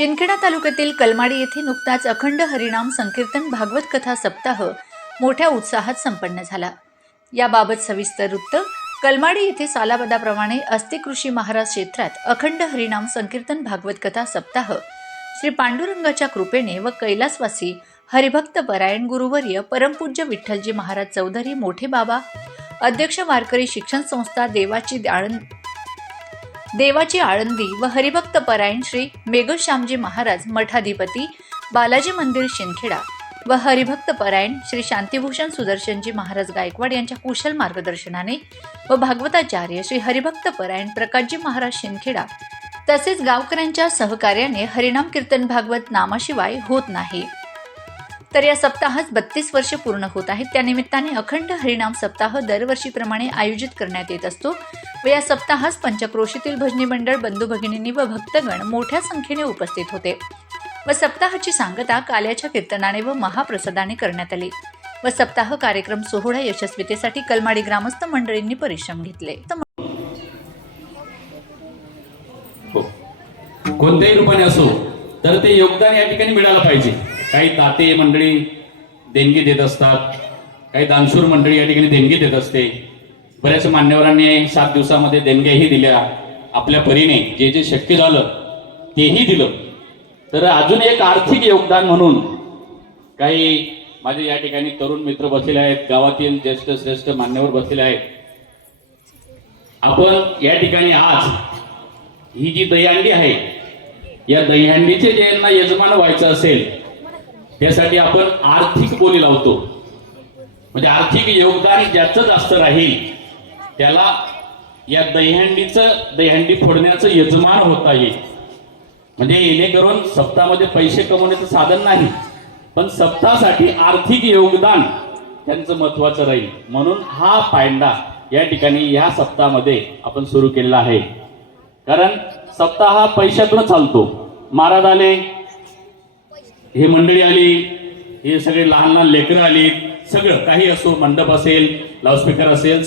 शिंदखेडा तालुक्यातील कलमाडी येथे नुकताच अखंड हरिनाम संकीर्तन भागवत कथा सप्ताह मोठ्या उत्साहात संपन्न झाला. याबाबत सविस्तर वृत्त कलमाडी येथे सालाबदाप्रमाणे अस्तिकृषी महाराज क्षेत्रात अखंड हरिनाम संकीर्तन भागवत कथा सप्ताह श्री पांडुरंगाच्या कृपेने व कैलासवासी हरिभक्त परायण गुरुवर्य परमपूज्य विठ्ठलजी महाराज चौधरी मोठे बाबा अध्यक्ष वारकरी शिक्षण संस्था देवाची आळंद देवाची आळंदी व हरिभक्त परायण श्री मेघश्यामजी महाराज मठाधिपती बालाजी मंदिर शिंदखेडा व हरिभक्त परायण श्री शांतिभूषण सुदर्शनजी महाराज गायकवाड यांच्या कुशल मार्गदर्शनाने व भागवताचार्य श्री हरिभक्त परायण प्रकाशजी महाराज शिंदखेडा तसेच गावकऱ्यांच्या सहकार्याने हरिनाम कीर्तन भागवत नामाशिवाय होत नाही. तर या सप्ताहास बत्तीस वर्ष पूर्ण होत आहेत. त्यानिमित्ताने अखंड हरिनाम सप्ताह दरवर्षीप्रमाणे आयोजित करण्यात येत असतो व या सप्ताहास पंचक्रोशीतील भजनी मंडळ बंधू भगिनींनी व भक्तगण मोठ्या संख्येने उपस्थित होते. व सप्ताहाची सांगता काल्याच्या कीर्तनाने व महाप्रसादाने करण्यात आली. व सप्ताह कार्यक्रम सोहळा यशस्वीतेसाठी कलमाडी ग्रामस्थ मंडळींनी परिश्रम घेतले. हो. कोणत्याही रूपाने असो तर ते योगदान या ठिकाणी मिळालं पाहिजे. काही ताते मंडळी देणगी देत असतात काही दानशूर मंडळी या ठिकाणी देणगी देत असते. बऱ्याच मान्यवरांनी सात दिवसामध्ये देणग्याही दिल्या. आपल्या परीने जे जे शक्य झालं तेही दिलं. तर अजून एक आर्थिक योगदान म्हणून काही माझे या ठिकाणी तरुण मित्र बसलेले आहेत गावातील ज्येष्ठ श्रेष्ठ मान्यवर बसलेले आहेत. आपण या ठिकाणी आज ही जी दहीहंडी आहे या दहीहंडीचे ज्यांना यजमान व्हायचं असेल यासाठी आपण आर्थिक बोली लावतो. म्हणजे आर्थिक योगदान ज्याचं जास्त राहील त्याला या दहीहंडीचं दहीहंडी फोडण्याचं यजमान होता येईल. म्हणजे येणेकरून सप्तामध्ये पैसे कमवण्याचं साधन नाही पण सप्तासाठी आर्थिक योगदान त्यांचं महत्वाचं राहील. म्हणून हा पायंडा या ठिकाणी या सप्ताहामध्ये आपण सुरू केलेला आहे. कारण सप्ताह हा पैशातून चालतो. महाराज आले हे मंडळी आली हे सगळे लहान लहान लेकरं आली सगळं काही असो मंडप असेल लाऊडस्पीकर असेल